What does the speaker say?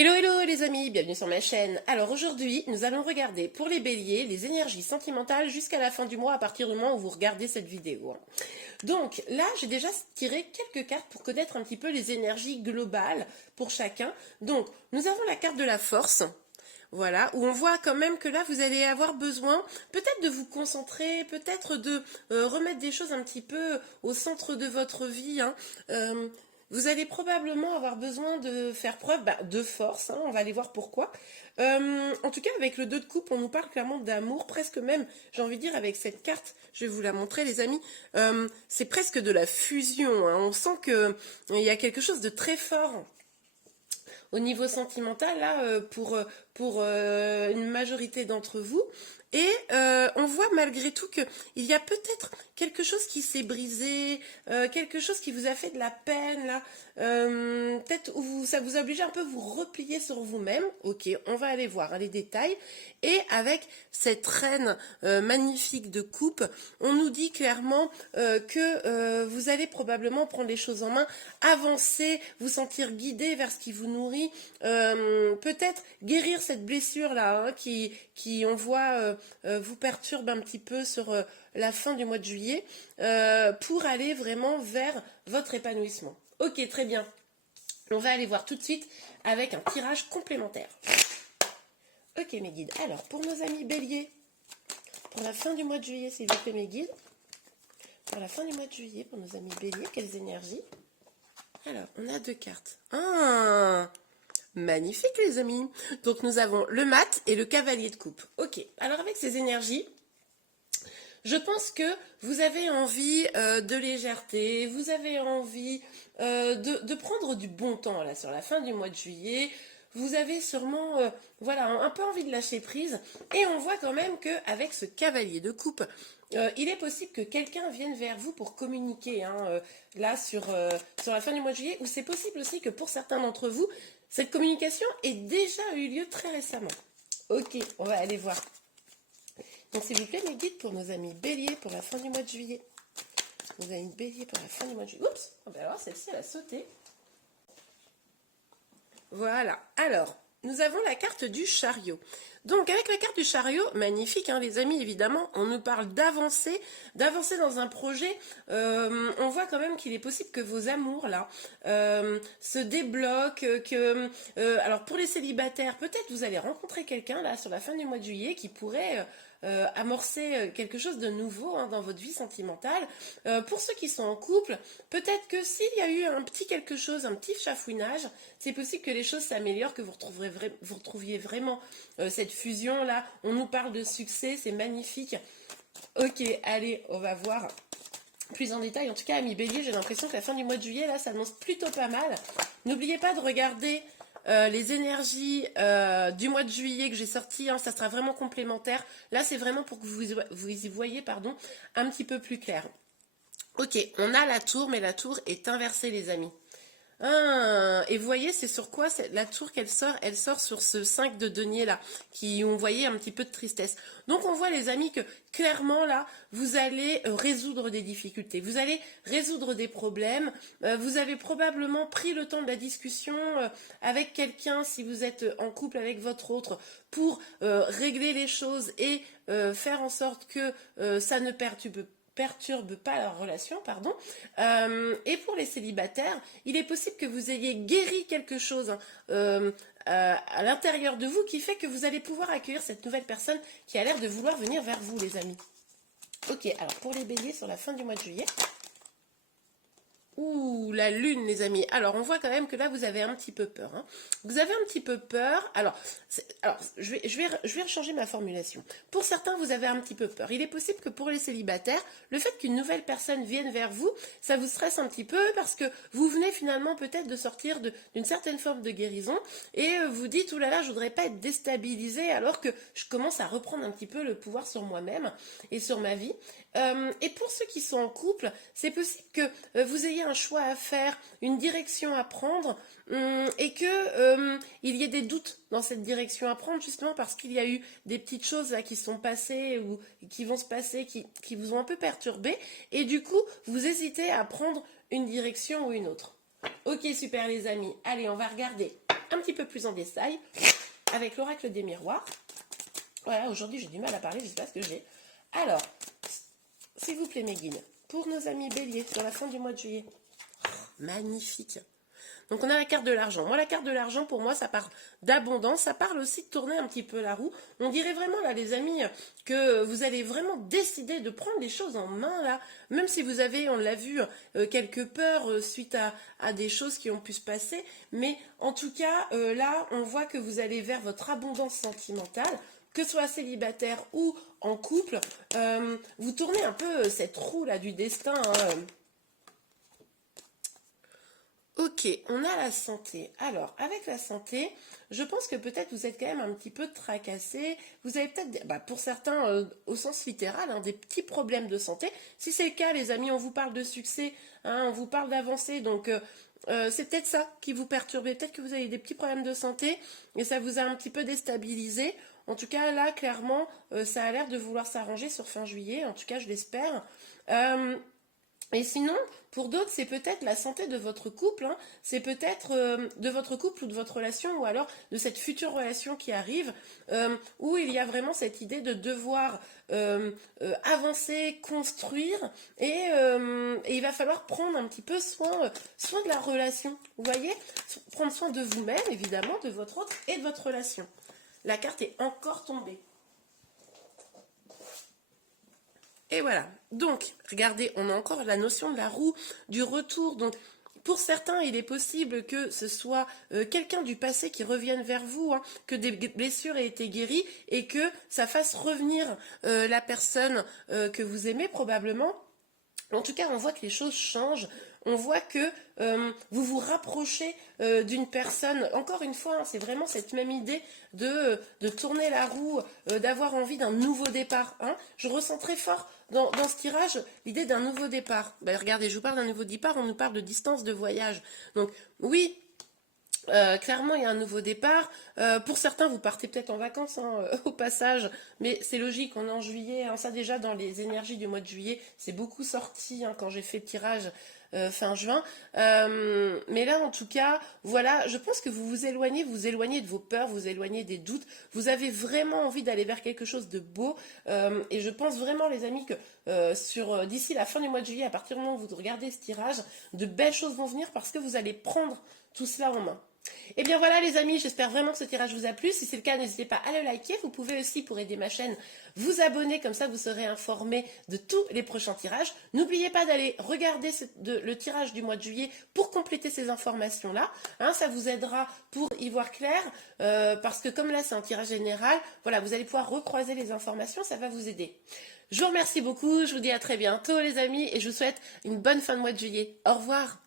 Hello hello les amis, bienvenue sur ma chaîne. Alors aujourd'hui, nous allons regarder pour les béliers les énergies sentimentales jusqu'à la fin du mois à partir du moment où vous regardez cette vidéo. Donc là, j'ai déjà tiré quelques cartes pour connaître un petit peu les énergies globales pour chacun. Donc nous avons la carte de la force. Voilà, où on voit quand même que là, vous allez avoir besoin peut-être de vous concentrer, peut-être de remettre des choses un petit peu au centre de votre vie. Vous allez probablement avoir besoin de faire preuve de force, on va aller voir pourquoi. En tout cas, avec le 2 de coupe, on nous parle clairement d'amour, presque même, j'ai envie de dire, avec cette carte, je vais vous la montrer les amis, c'est presque de la fusion, on sent qu'il y a quelque chose de très fort au niveau sentimental, là, pour une majorité d'entre vous. Et on voit malgré tout qu'il y a peut-être quelque chose qui s'est brisé, quelque chose qui vous a fait de la peine, là, peut-être où ça vous a obligé un peu à vous replier sur vous-même. Ok, on va aller voir les détails. Et avec cette reine magnifique de coupe, on nous dit clairement que vous allez probablement prendre les choses en main, avancer, vous sentir guidé vers ce qui vous nourrit, peut-être guérir cette blessure-là qui, on voit, vous perturbe un petit peu sur la fin du mois de juillet, pour aller vraiment vers votre épanouissement. Ok, très bien. On va aller voir tout de suite avec un tirage complémentaire. Ok mes guides, alors pour nos amis béliers, pour la fin du mois de juillet, s'il vous plaît mes guides, pour la fin du mois de juillet, pour nos amis béliers, quelles énergies? Alors, on a 2 cartes. Magnifique les amis. Donc nous avons le mat et le cavalier de coupe. Ok, alors avec ces énergies, je pense que vous avez envie de légèreté, vous avez envie de prendre du bon temps là sur la fin du mois de juillet. Vous avez sûrement voilà, un peu envie de lâcher prise. Et on voit quand même qu'avec ce cavalier de coupe, il est possible que quelqu'un vienne vers vous pour communiquer là sur la fin du mois de juillet. Ou c'est possible aussi que pour certains d'entre vous, cette communication ait déjà eu lieu très récemment. Ok, on va aller voir. Donc s'il vous plaît mes guides pour nos amis béliers pour la fin du mois de juillet. Nos amis béliers pour la fin du mois de juillet. Oups, alors celle-ci elle a sauté. Voilà, alors nous avons la carte du chariot. Donc avec la carte du chariot, magnifique les amis, évidemment, on nous parle d'avancer dans un projet. On voit quand même qu'il est possible que vos amours là se débloquent, alors pour les célibataires, peut-être vous allez rencontrer quelqu'un là sur la fin du mois de juillet qui pourrait amorcer quelque chose de nouveau dans votre vie sentimentale. Pour ceux qui sont en couple, peut-être que s'il y a eu un petit quelque chose, un petit chafouinage, c'est possible que les choses s'améliorent, que vous retrouviez vraiment cette fusion là. On nous parle de succès, c'est magnifique. Ok, allez, on va voir plus en détail. En tout cas, amis bélier, j'ai l'impression que la fin du mois de juillet là, ça annonce plutôt pas mal. N'oubliez pas de regarder les énergies du mois de juillet que j'ai sorti, ça sera vraiment complémentaire. Là, c'est vraiment pour que vous y voyez un petit peu plus clair. Ok, on a la tour, mais la tour est inversée, les amis. Et vous voyez, c'est sur quoi la tour qu'elle sort? Elle sort sur ce 5 de denier là, qui on voyait un petit peu de tristesse. Donc on voit les amis que clairement là, vous allez résoudre des difficultés, vous allez résoudre des problèmes, vous avez probablement pris le temps de la discussion avec quelqu'un, si vous êtes en couple avec votre autre, pour régler les choses et faire en sorte que ça ne perturbe pas leur relation, pardon. Et pour les célibataires, il est possible que vous ayez guéri quelque chose à l'intérieur de vous qui fait que vous allez pouvoir accueillir cette nouvelle personne qui a l'air de vouloir venir vers vous, les amis. Ok, alors pour les béliers sur la fin du mois de juillet. Ouh, la lune, les amis. Alors, on voit quand même que là, vous avez un petit peu peur. Vous avez un petit peu peur. Alors je vais changer ma formulation. Pour certains, vous avez un petit peu peur. Il est possible que pour les célibataires, le fait qu'une nouvelle personne vienne vers vous, ça vous stresse un petit peu parce que vous venez finalement peut-être de sortir d'une certaine forme de guérison et vous dites, oulala, je voudrais pas être déstabilisée alors que je commence à reprendre un petit peu le pouvoir sur moi-même et sur ma vie. Et pour ceux qui sont en couple, c'est possible que vous ayez un choix à faire, une direction à prendre, et que il y ait des doutes dans cette direction à prendre, justement parce qu'il y a eu des petites choses là qui sont passées ou qui vont se passer, qui vous ont un peu perturbé, et du coup, vous hésitez à prendre une direction ou une autre. Ok, super les amis. Allez, on va regarder un petit peu plus en détail avec l'oracle des miroirs. Voilà, aujourd'hui j'ai du mal à parler, je ne sais pas ce que j'ai. Alors, s'il vous plaît mes guides, pour nos amis béliers sur la fin du mois de juillet. Magnifique. Donc on a la carte de l'argent. Moi la carte de l'argent pour moi ça parle d'abondance, ça parle aussi de tourner un petit peu la roue. On dirait vraiment là les amis que vous allez vraiment décider de prendre les choses en main là, même si vous avez, on l'a vu, quelques peurs suite à des choses qui ont pu se passer. Mais en tout cas là on voit que vous allez vers votre abondance sentimentale. Que ce soit célibataire ou en couple, vous tournez un peu cette roue là du destin. Ok, on a la santé. Alors, avec la santé, je pense que peut-être vous êtes quand même un petit peu tracassé. Vous avez peut-être, pour certains, au sens littéral, hein, des petits problèmes de santé. Si c'est le cas, les amis, on vous parle de succès, hein, on vous parle d'avancée, donc c'est peut-être ça qui vous perturbe. Peut-être que vous avez des petits problèmes de santé et ça vous a un petit peu déstabilisé. En tout cas, là, clairement, ça a l'air de vouloir s'arranger sur fin juillet. En tout cas, je l'espère. Et sinon, pour d'autres, c'est peut-être la santé de votre couple, hein. C'est peut-être de votre couple ou de votre relation, ou alors de cette future relation qui arrive, où il y a vraiment cette idée de devoir avancer, construire, et il va falloir prendre un petit peu soin de la relation, vous voyez, prendre soin de vous-même, évidemment, de votre autre et de votre relation. La carte est encore tombée. Et voilà, donc, regardez, on a encore la notion de la roue, du retour. Donc, pour certains, il est possible que ce soit quelqu'un du passé qui revienne vers vous, hein, que des blessures aient été guéries et que ça fasse revenir la personne que vous aimez probablement. En tout cas, on voit que les choses changent. On voit que vous vous rapprochez d'une personne. Encore une fois, hein, c'est vraiment cette même idée de tourner la roue, d'avoir envie d'un nouveau départ. Hein. Je ressens très fort dans ce tirage l'idée d'un nouveau départ. Ben, regardez, je vous parle d'un nouveau départ, on nous parle de distance de voyage. Donc oui, clairement, il y a un nouveau départ. Pour certains, vous partez peut-être en vacances hein, au passage, mais c'est logique, on est en juillet. Hein, ça déjà, dans les énergies du mois de juillet, c'est beaucoup sorti hein, quand j'ai fait le tirage fin juin. Mais là, en tout cas, voilà, je pense que vous éloignez de vos peurs, vous éloignez des doutes. Vous avez vraiment envie d'aller vers quelque chose de beau. Et je pense vraiment, les amis, que d'ici la fin du mois de juillet, à partir du moment où vous regardez ce tirage, de belles choses vont venir parce que vous allez prendre tout cela en main. Et bien voilà les amis, j'espère vraiment que ce tirage vous a plu. Si c'est le cas, n'hésitez pas à le liker. Vous pouvez aussi, pour aider ma chaîne, vous abonner. Comme ça, vous serez informé de tous les prochains tirages. N'oubliez pas d'aller regarder le tirage du mois de juillet pour compléter ces informations-là. Hein, ça vous aidera pour y voir clair. Parce que comme là, c'est un tirage général, voilà, vous allez pouvoir recroiser les informations. Ça va vous aider. Je vous remercie beaucoup. Je vous dis à très bientôt les amis. Et je vous souhaite une bonne fin de mois de juillet. Au revoir.